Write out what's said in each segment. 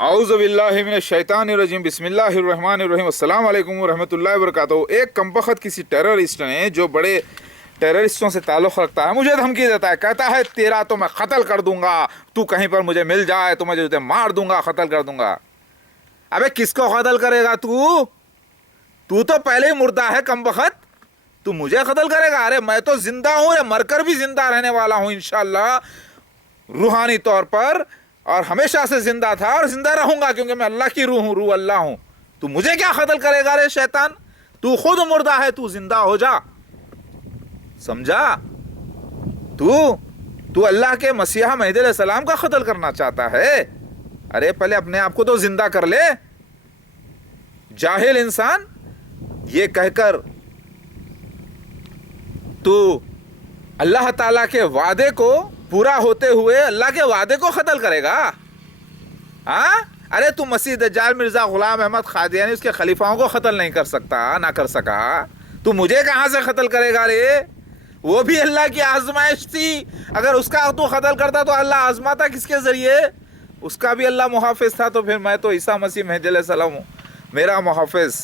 اعوذ باللہ من الشیطان الرجیم بسم اللہ الرحمن الرحیم السلام علیکم ورحمۃ اللہ وبرکاتہ۔ ایک کمبخت کسی ٹیررسٹ نے جو بڑے ٹیررسٹوں سے تعلق رکھتا ہے مجھے دھمکی دیتا ہے، کہتا ہے تیرا تو میں قتل کر دوں گا، تو کہیں پر مجھے مل جائے تو میں تجھے مار دوں گا، قتل کر دوں گا۔ ابے کس کو قتل کرے گا تو تو پہلے ہی مردہ ہے کمبخت، تو مجھے قتل کرے گا؟ ارے میں تو زندہ ہوں، مر کر بھی زندہ رہنے والا ہوں انشاءاللہ روحانی طور پر، اور ہمیشہ سے زندہ تھا اور زندہ رہوں گا کیونکہ میں اللہ کی روح ہوں، روح اللہ ہوں۔ تو مجھے کیا قتل کرے گا رے شیطان؟ تو خود مردہ ہے، تو زندہ ہو جا، سمجھا؟ تو اللہ کے مسیح مہدی علیہ السلام کا قتل کرنا چاہتا ہے؟ ارے پہلے اپنے آپ کو تو زندہ کر لے۔ جاہل انسان یہ کہہ کر تو اللہ تعالیٰ کے وعدے کو پورا ہوتے ہوئے اللہ کے وعدے کو قتل کرے گا؟ ہاں؟ ارے تو مسیح دجال مرزا غلام احمد قادیانی اس کے خلیفاؤں کو قتل نہیں کر سکتا، نہ کر سکا، تو مجھے کہاں سے قتل کرے گا رے؟ وہ بھی اللہ کی آزمائش تھی، اگر اس کا تو قتل کرتا تو اللہ آزماتا کس کے ذریعے؟ اس کا بھی اللہ محافظ تھا، تو پھر میں تو عیسیٰ مسیح مہدی علیہ السلام ہوں، میرا محافظ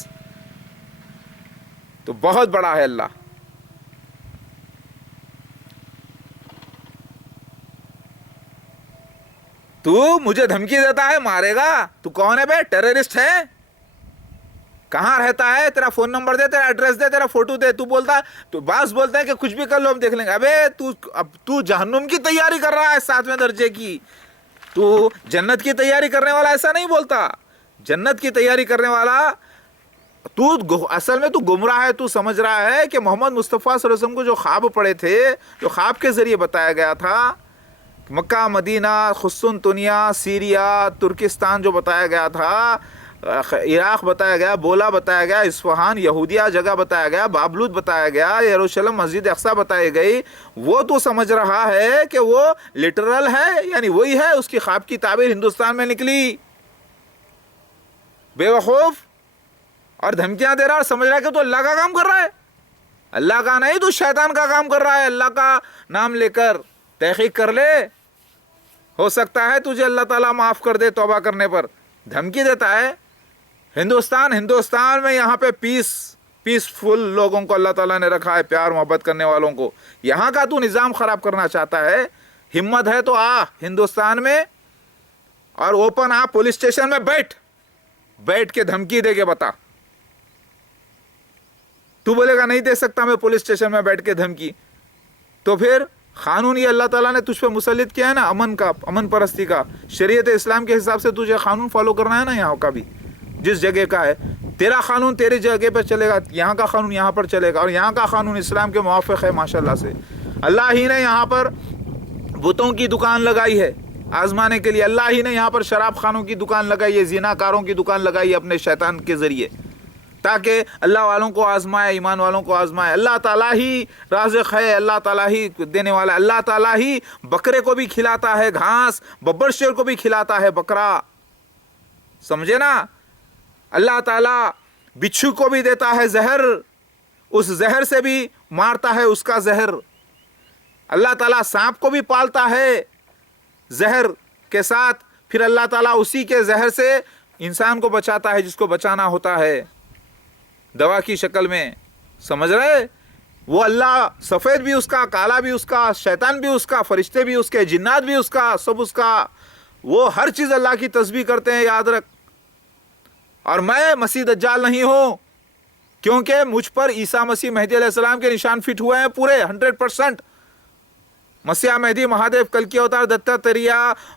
تو بہت بڑا ہے اللہ۔ تو مجھے دھمکی دیتا ہے مارے گا؟ تو کون ہے بے؟ ٹیررسٹ ہے؟ کہاں رہتا ہے؟ تیرا فون نمبر دے، تیرا ایڈریس دے، تیرا فوٹو دے۔ تو بولتا ہے، تو بعض بولتے ہیں کہ کچھ بھی کر لو ہم دیکھ لیں گے۔ ابے تو جہنم کی تیاری کر رہا ہے 7ویں درجے کی، تو جنت کی تیاری کرنے والا ایسا نہیں بولتا۔ جنت کی تیاری کرنے والا تو اصل میں تو گمراہ ہے۔ تو سمجھ رہا ہے کہ محمد مصطفیٰ صلی اللہ علیہ وسلم کو جو خواب پڑے تھے، جو خواب کے ذریعے بتایا گیا تھا، مکہ مدینہ قسطنطنیہ سیریا ترکستان جو بتایا گیا تھا، عراق بتایا گیا، بولا بتایا گیا، اصفہان یہودیہ جگہ بتایا گیا، بابلود بتایا گیا، یروشلم مسجد اقصی بتائی گئی، وہ تو سمجھ رہا ہے کہ وہ لٹرل ہے، یعنی وہی ہے، اس کی خواب کی تعبیر ہندوستان میں نکلی۔ بے وقوف، اور دھمکیاں دے رہا اور سمجھ رہا ہے کہ تو اللہ کا کام کر رہا ہے۔ اللہ کا نہیں، تو شیطان کا کام کر رہا ہے۔ اللہ کا نام لے کر تحقیق کر لے، ہو سکتا ہے تجھے اللہ تعالیٰ معاف کر دے توبہ کرنے پر۔ دھمکی دیتا ہے ہندوستان میں، یہاں پہ پیسفل لوگوں کو اللہ تعالیٰ نے رکھا ہے، پیار محبت کرنے والوں کو۔ یہاں کا تو نظام خراب کرنا چاہتا ہے؟ ہمت ہے تو آ ہندوستان میں، اور اوپن آ پولیس اسٹیشن میں بیٹھ کے دھمکی دے کے بتا۔ تو بولے گا نہیں دے سکتا میں پولیس اسٹیشن میں بیٹھ کے دھمکی، تو پھر قانون یہ اللہ تعالیٰ نے تجھ پہ مسلط کیا ہے نا، امن پرستی کا، شریعت اسلام کے حساب سے تجھے قانون فالو کرنا ہے نا، یہاں کا بھی جس جگہ کا ہے۔ تیرا قانون تیری جگہ پہ چلے گا، یہاں کا قانون یہاں پر چلے گا، اور یہاں کا قانون اسلام کے موافق ہے ماشاءاللہ سے۔ اللہ ہی نے یہاں پر بتوں کی دکان لگائی ہے آزمانے کے لیے، اللہ ہی نے یہاں پر شراب خانوں کی دکان لگائی ہے، زنا کاروں کی دکان لگائی ہے اپنے شیطان کے ذریعے، تاکہ اللہ والوں کو آزمائے، ایمان والوں کو آزمائے۔ اللہ تعالیٰ ہی رازق ہے، اللہ تعالیٰ ہی دینے والا، اللہ تعالیٰ ہی بکرے کو بھی کھلاتا ہے گھاس، ببر شیر کو بھی کھلاتا ہے بکرا، سمجھے نا؟ اللہ تعالیٰ بچھو کو بھی دیتا ہے زہر، اس زہر سے بھی مارتا ہے اس کا زہر۔ اللہ تعالیٰ سانپ کو بھی پالتا ہے زہر کے ساتھ، پھر اللہ تعالیٰ اسی کے زہر سے انسان کو بچاتا ہے جس کو بچانا ہوتا ہے دوا کی شکل میں، سمجھ رہے؟ وہ اللہ سفید بھی اس کا، کالا بھی اس کا، شیطان بھی اس کا، فرشتے بھی اس کے، جنات بھی اس کا، سب اس کا، وہ ہر چیز اللہ کی تسبیح کرتے ہیں، یاد رکھ۔ اور میں مسیح دجال نہیں ہوں، کیونکہ مجھ پر عیسیٰ مسیح مہدی علیہ السلام کے نشان فٹ ہوئے ہیں پورے 100%۔ مسیح مہدی، مہادیو، کلکی اوتار، دتاتریہ،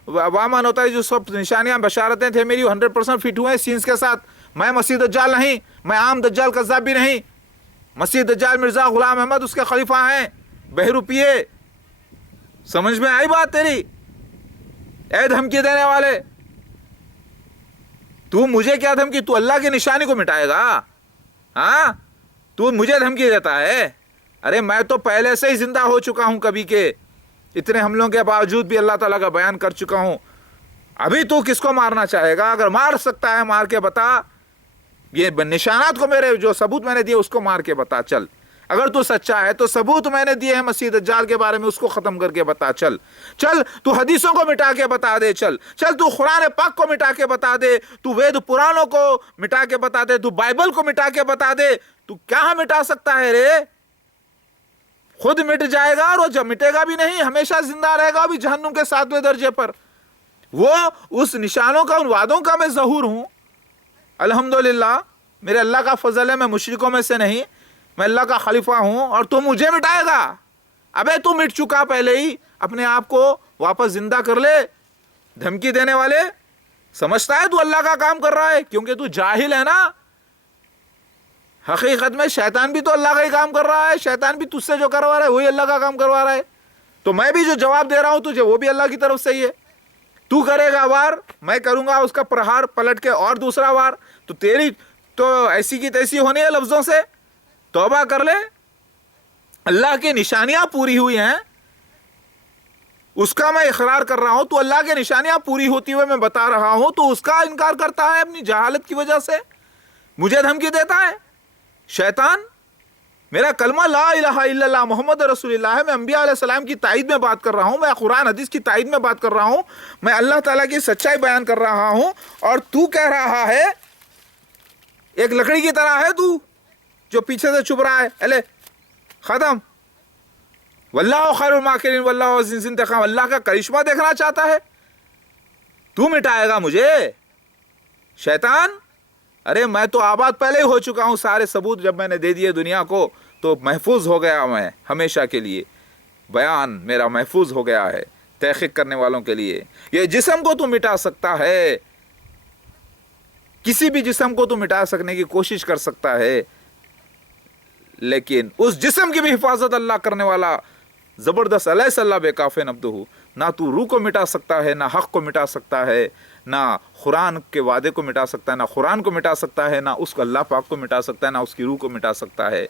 وامن اوتار، جو سب نشانیاں بشارتیں تھے میری 100% فٹ ہوئے ہیں سینس کے ساتھ۔ میں مسیح دجال نہیں، میں عام دجال کذاب بھی نہیں۔ مسیح دجال مرزا غلام احمد اس کے خلیفہ ہیں، بہروپیے۔ سمجھ میں آئی بات تیری؟ اے دھمکی دینے والے، تو مجھے کیا دھمکی؟ تو اللہ کی نشانی کو مٹائے گا؟ ہاں، تو مجھے دھمکی دیتا ہے؟ ارے میں تو پہلے سے ہی زندہ ہو چکا ہوں کبھی کے، اتنے حملوں کے باوجود بھی اللہ تعالیٰ کا بیان کر چکا ہوں۔ ابھی تو کس کو مارنا چاہے گا؟ اگر مار سکتا ہے مار کے بتا، یہ نشانات کو، میرے جو ثبوت میں نے دیے اس کو مار کے بتا، چل۔ اگر تو سچا ہے تو ثبوت میں نے دیے ہیں مسیح دجال کے بارے میں، اس کو ختم کر کے بتا. چل تو حدیثوں کو مٹا کے بتا دے. چل تو قرآن پاک کو مٹا کے بتا دے. تو وید پرانوں کو مٹا کے بتا دے. تو بائبل کو مٹا کے بتا دے. تو کیا مٹا سکتا ہے رے؟ خود مٹ جائے گا، اور وہ جب مٹے گا بھی نہیں، ہمیشہ زندہ رہے گا، بھی جہنم کے 7ویں درجے پر. وہ اس نشانوں کا، ان وعدوں کا میں ظہور ہوں. الحمدللہ میرے اللہ کا فضل ہے، میں مشرکوں میں سے نہیں، میں اللہ کا خلیفہ ہوں، اور تو مجھے مٹائے گا. ابے تو مٹ چکا پہلے ہی، اپنے آپ کو واپس زندہ کر لے. دھمکی دینے والے، سمجھتا ہے تو اللہ کا کام کر رہا ہے، کیونکہ تو جاہل ہے نا. حقیقت میں شیطان بھی تو اللہ کا ہی کام کر رہا ہے. شیطان بھی تجھ سے جو کروا رہا ہے وہی اللہ کا کام کروا رہا ہے. تو میں بھی جو جواب دے رہا ہوں تجھے، وہ بھی اللہ کی طرف سے ہی ہے. تو کرے گا وار، میں کروں گا اس کا پرہار پلٹ کے اور دوسرا وار. تو تیری تو ایسی کی تیسی ہونی ہے لفظوں سے. توبہ کر لے. اللہ کی نشانیاں پوری ہوئی ہیں، اس کا میں اقرار کر رہا ہوں. تو اللہ کی نشانیاں پوری ہوتی ہوئے میں بتا رہا ہوں، تو اس کا انکار کرتا ہے اپنی جہالت کی وجہ سے. مجھے دھمکی دیتا ہے شیطان. میرا کلمہ لا الہ الا اللہ محمد رسول اللہ ہے. میں انبیاء علیہ السلام کی تائید میں بات کر رہا ہوں، میں قرآن حدیث کی تائید میں بات کر رہا ہوں، میں اللہ تعالیٰ کی سچائی بیان کر رہا ہوں. اور تو کہہ رہا ہے ایک لکڑی کی طرح ہے، تو جو پیچھے سے چھپ رہا ہے. الے ختم. واللہ خیر الماکرین واللہ عزیز انتقام. اللہ کا کرشمہ دیکھنا چاہتا ہے؟ تو مٹائے گا مجھے شیطان؟ ارے میں تو آباد پہلے ہی ہو چکا ہوں. سارے ثبوت جب میں نے دے دیے دنیا کو تو محفوظ ہو گیا میں ہمیشہ کے لیے. بیان میرا محفوظ ہو گیا ہے تحقیق کرنے والوں کے لیے. یہ جسم کو تو مٹا سکتا ہے، کسی بھی جسم کو تو مٹا سکنے کی کوشش کر سکتا ہے، لیکن اس جسم کی بھی حفاظت اللہ کرنے والا زبردست. علیہ صلی اللہ بے کافٍ عبدہ. نہ تو روح کو مٹا سکتا ہے، نہ حق کو مٹا سکتا ہے، نہ قرآن کے وعدے کو مٹا سکتا ہے، نہ قرآن کو مٹا سکتا ہے، نہ اس کو اللہ پاک کو مٹا سکتا ہے، نہ اس کی روح کو مٹا سکتا ہے.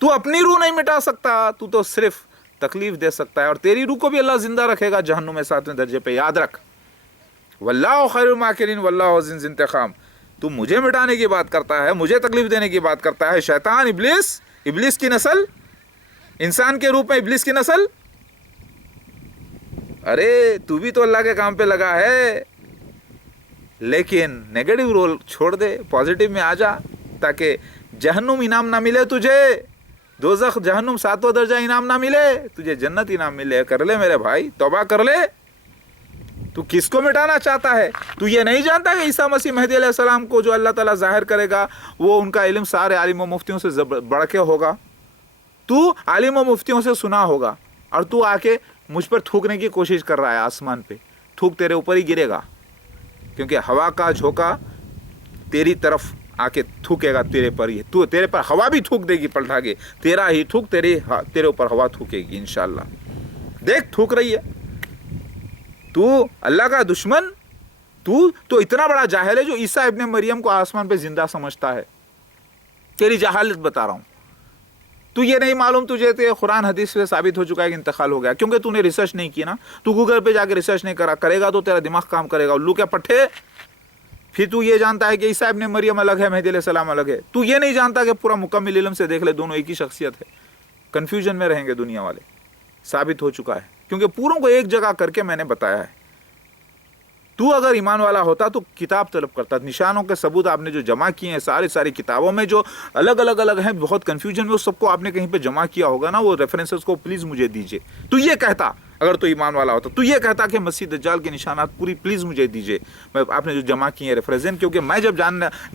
تو اپنی روح نہیں مٹا سکتا، تو صرف تکلیف دے سکتا ہے. اور تیری روح کو بھی اللہ زندہ رکھے گا جہنم میں 7ویں درجے پہ. یاد رکھ، واللہ خیر الماکرین واللہ عزیز انتقام. تو مجھے مٹانے کی بات کرتا ہے، مجھے تکلیف دینے کی بات کرتا ہے. شیطان، ابلیس کی نسل، انسان کے روپ میں ابلیس کی نسل. ارے تو بھی تو اللہ کے کام پہ لگا ہے، لیکن نیگیٹو رول چھوڑ دے، پازیٹیو میں آ جا، تاکہ جہنم انعام نہ ملے تجھے، دوزخ جہنم 7واں درجہ انعام نہ ملے، تجھے جنت انعام ملے. کر لے میرے بھائی، توبہ کر لے. تو کس کو مٹانا چاہتا ہے؟ تو یہ نہیں جانتا کہ عیسیٰ مسیح مہدی علیہ السلام کو جو اللہ تعالیٰ ظاہر کرے گا، وہ ان کا علم سارے عالم و مفتیوں سے بڑھ کے ہوگا. تو عالم و مفتیوں سے سنا ہوگا، اور تو آ کے مجھ پر تھوکنے کی کوشش کر رہا ہے. آسمان پہ تھوک تیرے اوپر ہی گرے گا، کیونکہ ہوا کا جھونکا تیری طرف آ کے تھوکے گا تیرے پر. ہی تو تیرے پر ہوا بھی تھوک دے گی پلٹا کے، تیرا ہی تھوک تیرے اوپر ہوا تھوکے گی انشاءاللہ. دیکھ تھوک رہی ہے. تو اللہ کا دشمن، تو اتنا بڑا جاہل ہے جو عیسیٰ ابن مریم کو آسمان پہ زندہ سمجھتا ہے. تیری جہالت بتا رہا ہوں. تو یہ نہیں معلوم تجھے کہ قرآن حدیث سے ثابت ہو چکا ہے کہ انتقال ہو گیا، کیونکہ تو نے ریسرچ نہیں کی نا. تو گوگل پہ جا کے ریسرچ نہیں کرے گا تو تیرا دماغ کام کرے گا. الو کے پٹھے. پھر تو یہ جانتا ہے کہ عیسیٰ ابن مریم الگ ہے، مہدی علیہ السلام الگ ہے. تو یہ نہیں جانتا کہ پورا مکمل علم سے دیکھ لے، دونوں ایک ہی شخصیت ہے. کنفیوژن میں رہیں گے دنیا والے. ثابت ہو چکا ہے، کیونکہ پوروں کو ایک جگہ کر کے میں نے بتایا ہے. تو اگر ایمان والا ہوتا تو کتاب طلب کرتا. نشانوں کے ثبوت آپ نے جو جمع کیے ہیں ساری کتابوں میں جو الگ الگ ہیں، بہت کنفیوژن میں، اس سب کو آپ نے کہیں پہ جمع کیا ہوگا نا، وہ ریفرنسز کو پلیز مجھے دیجئے. تو یہ کہتا، اگر تو ایمان والا ہوتا تو یہ کہتا کہ مسیح دجال کے نشانات پوری پلیز مجھے دیجئے، میں آپ نے جو جمع کیے ہیں ریفرنس. کیونکہ میں جب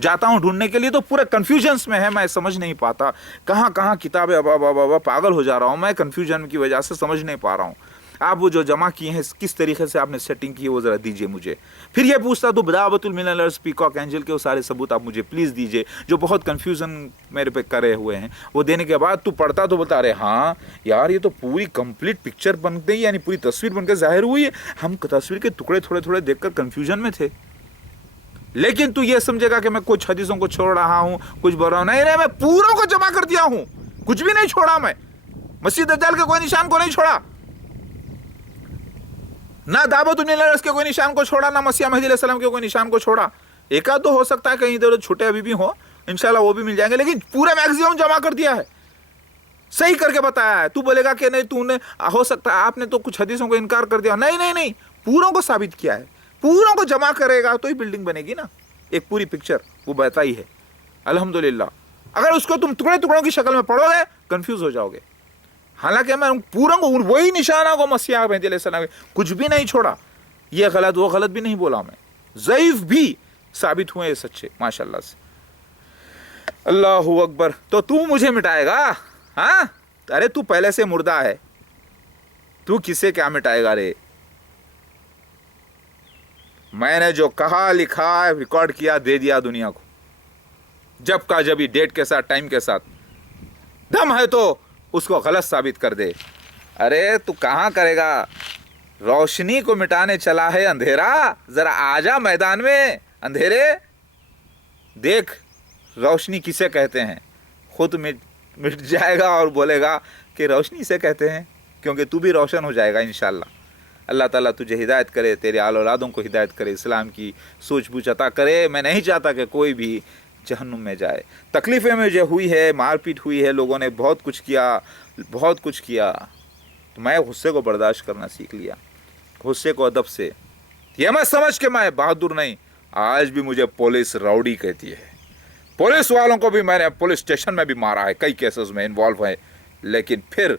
جاتا ہوں ڈھونڈنے کے لیے تو پورے کنفیوژنس میں ہے، میں سمجھ نہیں پاتا کہاں کتابیں. ابا پاگل ہو جا رہا ہوں میں کنفیوژن کی وجہ سے، سمجھ نہیں پا رہا ہوں. آپ وہ جو جمع کیے ہیں کس طریقے سے آپ نے سیٹنگ کی ہے وہ ذرا دیجئے مجھے. پھر یہ پوچھتا تو بداوت المللرز پیکاک اینجل کے وہ سارے ثبوت آپ مجھے پلیز دیجئے، جو بہت کنفیوژن میرے پہ کرے ہوئے ہیں. وہ دینے کے بعد تو پڑھتا تو بتا رہے ہاں یار یہ تو پوری کمپلیٹ پکچر بن گئی، یعنی پوری تصویر بن کے ظاہر ہوئی ہے. ہم تصویر کے ٹکڑے تھوڑے دیکھ کر کنفیوژن میں تھے. لیکن تو یہ سمجھے گا کہ میں کچھ حدیثوں کو چھوڑ رہا ہوں، کچھ بول رہا ہوں. نہیں، میں پوروں کو جمع کر دیا ہوں، کچھ بھی نہیں چھوڑا. میں مسیح دجال کے کوئی نشان کو نہیں چھوڑا، نہ دعوت المللرز کے کوئی نشان کو چھوڑا، نہ مسیح مہدی علیہ السلام کے کوئی نشان کو چھوڑا. ایک آدھ تو ہو سکتا ہے کہیں ادھر چھوٹے ابھی بھی ہوں، انشاءاللہ وہ بھی مل جائیں گے، لیکن پورے میکسیمم جمع کر دیا ہے. صحیح کر کے بتایا ہے. تو بولے گا کہ نہیں تو نے ہو سکتا ہے آپ نے تو کچھ حدیثوں کو انکار کر دیا. نہیں نہیں نہیں, پوروں کو ثابت کیا ہے, پوروں کو جمع کرے گا تو ہی بلڈنگ بنے گی نا, ایک پوری پکچر وہ بتائی ہے الحمدللہ. اگر اس کو تم ٹکڑے ٹکڑوں کی شکل میں پڑھو گے کنفیوز ہو جاؤ گے. حالانکہ میں پوروں کو وہی نشانہ کو مسیح مہدی علیہ السلام کچھ بھی نہیں چھوڑا, یہ غلط وہ غلط بھی نہیں بولا میں, ضعیف بھی ثابت ہوئے سچے ماشاءاللہ سے. اللہ اکبر. تو مجھے مٹائے گا؟ ہاں, ارے تو پہلے سے مردہ ہے, تو کسے کیا مٹائے گا رے؟ میں نے جو کہا لکھا ریکارڈ کیا دے دیا دنیا کو, جب کا جبھی ڈیٹ کے ساتھ ٹائم کے ساتھ. دم ہے تو اس کو غلط ثابت کر دے. ارے تو کہاں کرے گا؟ روشنی کو مٹانے چلا ہے اندھیرا, ذرا آ جا میدان میں اندھیرے. دیکھ روشنی کسے کہتے ہیں, خود مٹ جائے گا اور بولے گا کہ روشنی سے کہتے ہیں, کیونکہ تو بھی روشن ہو جائے گا انشاءاللہ. اللہ تعالیٰ تجھے ہدایت کرے, تیرے آل اولادوں کو ہدایت کرے, اسلام کی سوچ بوجھ عطا کرے. میں نہیں چاہتا کہ کوئی بھی جہنم میں جائے. تکلیفیں مجھے ہوئی ہے, مار پیٹ ہوئی ہے, لوگوں نے بہت کچھ کیا, بہت کچھ کیا, تو میں غصے کو برداشت کرنا سیکھ لیا, غصے کو ادب سے. یہ میں سمجھ کے میں بہادر نہیں. آج بھی مجھے پولیس راؤڈی کہتی ہے, پولیس والوں کو بھی میں نے پولیس اسٹیشن میں بھی مارا ہے, کئی کیسز میں انوالو ہے. لیکن پھر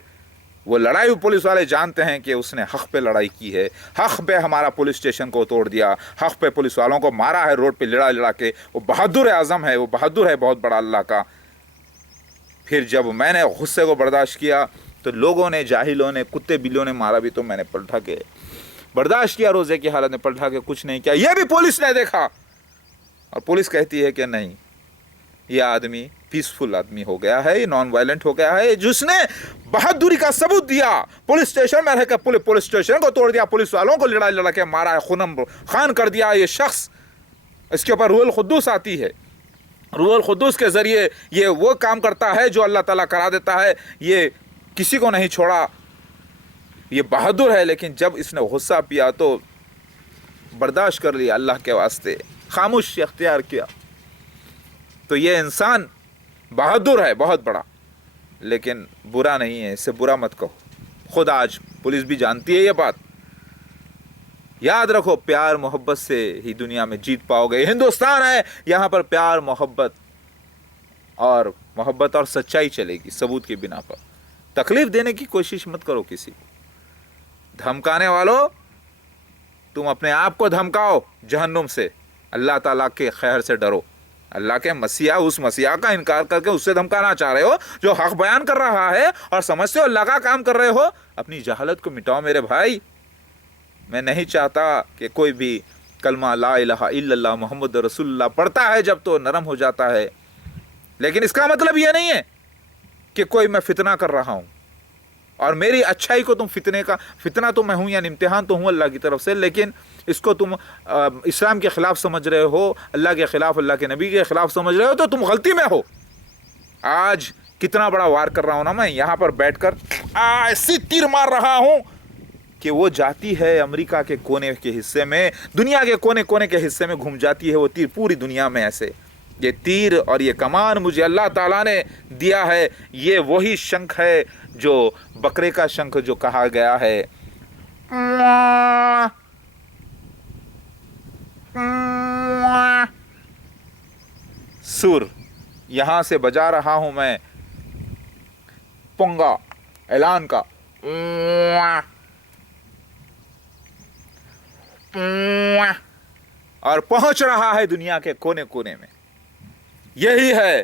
وہ لڑائی پولیس والے جانتے ہیں کہ اس نے حق پہ لڑائی کی ہے, حق پہ ہمارا پولیس اسٹیشن کو توڑ دیا, حق پہ پولیس والوں کو مارا ہے روڈ پہ لڑا لڑا کے. وہ بہادر اعظم ہے, وہ بہادر ہے بہت بڑا اللہ کا. پھر جب میں نے غصے کو برداشت کیا تو لوگوں نے, جاہلوں نے, کتے بلیوں نے مارا بھی تو میں نے پلٹا کے برداشت کیا, روزے کی حالت میں پلٹا کے کچھ نہیں کیا. یہ بھی پولیس نے دیکھا, اور پولیس کہتی ہے کہ نہیں یہ آدمی پیسفل آدمی ہو گیا ہے, یہ نان وائلنٹ ہو گیا ہے, جس نے بہادری کا ثبوت دیا, پولیس اسٹیشن میں رہ کر پولیس اسٹیشن کو توڑ دیا, پولیس والوں کو لڑا لڑا کے مارا ہے, خونم خان کر دیا یہ شخص. اس کے اوپر روح القدس آتی ہے, روح القدس کے ذریعے یہ وہ کام کرتا ہے جو اللہ تعالیٰ کرا دیتا ہے. یہ کسی کو نہیں چھوڑا, یہ بہادر ہے. لیکن جب اس نے غصہ پیا تو برداشت کر لیا, اللہ کے واسطے خاموش اختیار کیا. تو یہ انسان بہادر ہے بہت بڑا, لیکن برا نہیں ہے, اس سے برا مت کہو. خود آج پولیس بھی جانتی ہے یہ بات. یاد رکھو, پیار محبت سے ہی دنیا میں جیت پاؤ گے. ہندوستان ہے, یہاں پر پیار محبت اور سچائی چلے گی ثبوت کی بنا پر. تکلیف دینے کی کوشش مت کرو کسی کو. دھمکانے والوں, تم اپنے آپ کو دھمکاؤ جہنم سے, اللہ تعالیٰ کے خیر سے ڈرو. اللہ کے مسیح, اس مسیح کا انکار کر کے اس سے دھمکانا چاہ رہے ہو جو حق بیان کر رہا ہے اور سمجھتے ہو اللہ کا کام کر رہے ہو. اپنی جہالت کو مٹاؤ میرے بھائی. میں نہیں چاہتا کہ کوئی بھی کلمہ لا الہ الا اللہ محمد رسول اللہ پڑھتا ہے جب تو نرم ہو جاتا ہے, لیکن اس کا مطلب یہ نہیں ہے کہ کوئی میں فتنہ کر رہا ہوں, اور میری اچھائی کو تم فتنہ تو میں ہوں, یعنی امتحان تو ہوں اللہ کی طرف سے, لیکن اس کو تم اسلام کے خلاف سمجھ رہے ہو, اللہ کے خلاف, اللہ کے نبی کے خلاف سمجھ رہے ہو, تو تم غلطی میں ہو. آج کتنا بڑا وار کر رہا ہوں نا میں, یہاں پر بیٹھ کر ایسی تیر مار رہا ہوں کہ وہ جاتی ہے امریکہ کے کونے کے حصے میں, دنیا کے کونے کونے کے حصے میں گھوم جاتی ہے وہ تیر پوری دنیا میں. ایسے یہ تیر اور یہ کمان مجھے اللہ تعالیٰ نے دیا ہے. یہ وہی شنکھ ہے جو بکرے کا شنکھ جو کہا گیا ہے, سر یہاں سے بجا رہا ہوں میں پونگا اعلان کا, اور پہنچ رہا ہے دنیا کے کونے کونے میں. یہی ہے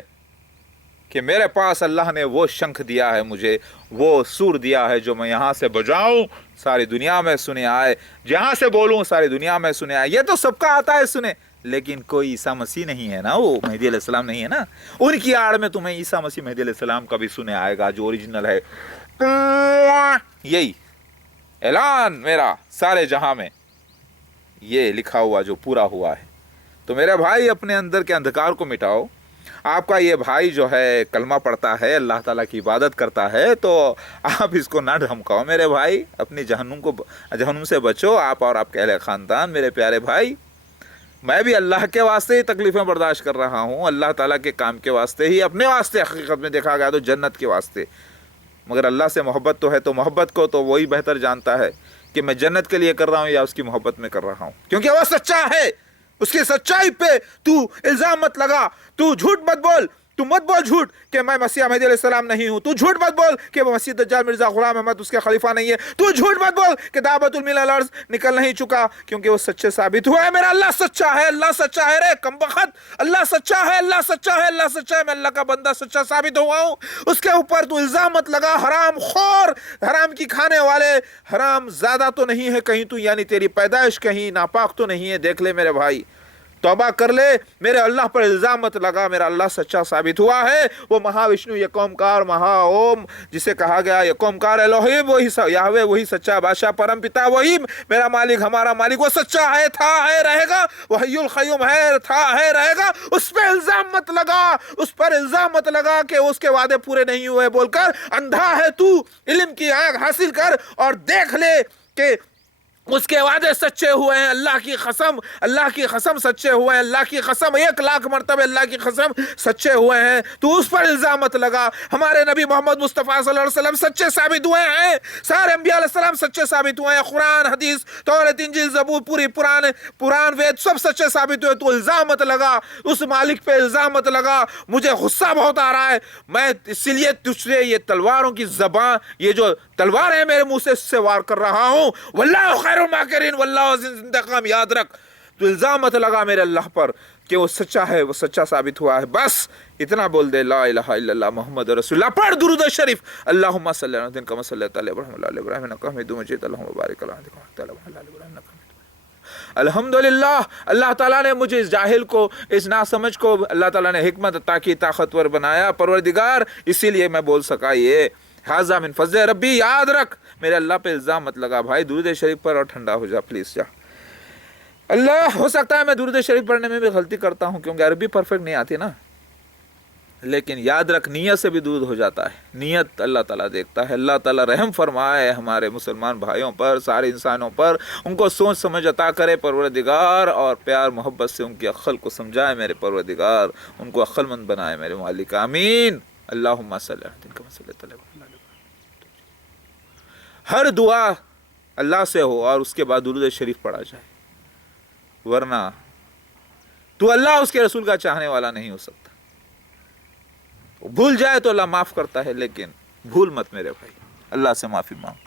کہ میرے پاس اللہ نے وہ شنکھ دیا ہے, مجھے وہ سور دیا ہے جو میں یہاں سے بجاؤں ساری دنیا میں سنے آئے, جہاں سے بولوں ساری دنیا میں سنے آئے. یہ تو سب کا آتا ہے سنے, لیکن کوئی عیسیٰ مسیح نہیں ہے نا, وہ مہدی علیہ السلام نہیں ہے نا. ان کی آڑ میں تمہیں عیسیٰ مسیح مہدی علیہ السلام کا بھی سنے آئے گا جو اوریجنل ہے. یہی اعلان میرا سارے جہاں میں, یہ لکھا ہوا جو پورا ہوا ہے. تو میرے بھائی اپنے اندر کے اندھکار کو مٹاؤ. آپ کا یہ بھائی جو ہے کلمہ پڑھتا ہے, اللہ تعالیٰ کی عبادت کرتا ہے, تو آپ اس کو نہ دھمکاؤ میرے بھائی. اپنی جہنم سے بچو, آپ اور آپ کے اہل خاندان. میرے پیارے بھائی, میں بھی اللہ کے واسطے ہی تکلیفیں برداشت کر رہا ہوں, اللہ تعالیٰ کے کام کے واسطے ہی, اپنے واسطے حقیقت میں دیکھا گیا تو جنت کے واسطے. مگر اللہ سے محبت تو ہے، تو محبت کو تو وہی بہتر جانتا ہے کہ میں جنت کے لیے کر رہا ہوں یا اس کی محبت میں کر رہا ہوں، کیونکہ وہ سچا ہے۔ اس کی سچائی پہ تو الزام مت لگا، تو جھوٹ مت بول، تو مت بول جھوٹ کہ میں مسیح مہدی علیہ السلام نہیں ہوں، تو جھوٹ مت بول کہ وہ مسیح دجال مرزا غلام احمد اس کے خلیفہ نہیں ہے، تو جھوٹ مت بول کہ دعوت الملل الارض نکل نہیں چکا، کیونکہ وہ سچے ثابت ہوا ہے۔ میرا اللہ سچا ہے، اللہ سچا ہے، رے کمبخت، اللہ سچا ہے، اللہ سچا ہے، اللہ سچا ہے، میں اللہ کا بندہ سچا ثابت ہوا ہوں۔ اس کے اوپر تو الزام مت لگا، حرام خور، حرام کی کھانے والے، حرام زیادہ تو نہیں ہے کہیں تو، یعنی تیری پیدائش کہیں ناپاک تو نہیں ہے، دیکھ لے میرے بھائی، توبہ کر لے، میرے اللہ پر الزام مت لگا، میرا اللہ سچا ثابت ہوا ہے۔ وہ مہا وشنو یکومکار مہا اوم جسے کہا گیا یکومکار الوہیم، وہی یہوہ، وہی سچا بادشاہ پرم پتا، وہی میرا مالک، ہمارا مالک، وہ سچا ہے، تھا ہے، رہے گا، وہ حی القیوم ہے، تھا ہے، رہے گا۔ اس پہ الزام مت لگا، اس پر الزام مت لگا کہ اس کے وعدے پورے نہیں ہوئے بول کر۔ اندھا ہے تو، علم کی آنکھ حاصل کر اور دیکھ لے کہ اس کے وعدے سچے ہوئے ہیں، اللہ کی قسم، اللہ کی قسم سچے ہوئے ہیں، اللہ کی قسم 1,00,000 مرتبہ اللہ کی قسم سچے ہوئے ہیں۔ تو اس پر الزام مت لگا۔ ہمارے نبی محمد مصطفیٰ صلی اللہ علیہ وسلم سچے ثابت ہوئے ہیں، سارے انبیاء علیہ السلام سچے ثابت ہوئے ہیں، قرآن، حدیث، تورات، انجیل، زبور، پوری پران وید سب سچے ثابت ہوئے۔ تو الزام مت لگا، اس مالک پہ الزام مت لگا۔ مجھے غصہ بہت آ رہا ہے، میں اس لیے تجھ سے یہ تلواروں کی زبان، یہ جو تلوار ہے میرے منہ سے، اس سے وار کر رہا ہوں۔ واللہ خیر الماکرین، واللہ انتقام، یاد رکھ، تو الزام مت لگا میرے اللہ پر کہ وہ سچا ہے، وہ سچا ثابت ہوا ہے۔ بس اتنا بول دے، لا الہ الا اللہ محمد رسول اللہ، پڑھ درود شریف، اللہم صلی اللہ علیہ وسلم کما صلیت علی ابراہیم وعلی آل ابراہیم انک حمید مجید، اللہم بارک علی محمد وعلی آل ابراہیم انک حمید مجید۔ الحمدللہ، اللہ تعالیٰ نے مجھے اس جاہل کو، اس ناسمجھ کو اللہ تعالیٰ نے حکمت عطا کی، طاقتور بنایا پروردگار، اسی لیے میں بول سکا یہ حاضہ من فضل ربی۔ یاد رکھ، میرے اللہ پہ الزام مت لگا بھائی، درود شریف پر اور ٹھنڈا ہو جا پلیز جا۔ اللہ، ہو سکتا ہے میں درود شریف پڑھنے میں بھی غلطی کرتا ہوں کیونکہ عربی پرفیکٹ نہیں آتی نا، لیکن یاد رکھ نیت سے بھی درود ہو جاتا ہے، نیت اللہ تعالیٰ دیکھتا ہے۔ اللہ تعالیٰ رحم فرمائے ہمارے مسلمان بھائیوں پر، سارے انسانوں پر، ان کو سوچ سمجھ عطا کرے پروردگار، اور پیار محبت سے ان کی عقل کو سمجھائے میرے پروردگار، ان کو عقل مند بنائے میرے مالک، آمین۔ اللہم صلی اللہ علیہ وسلم۔ ہر دعا اللہ سے ہو اور اس کے بعد درود شریف پڑھا جائے، ورنہ تو اللہ اس کے رسول کا چاہنے والا نہیں ہو سکتا۔ بھول جائے تو اللہ معاف کرتا ہے، لیکن بھول مت میرے بھائی، اللہ سے معافی مانگ۔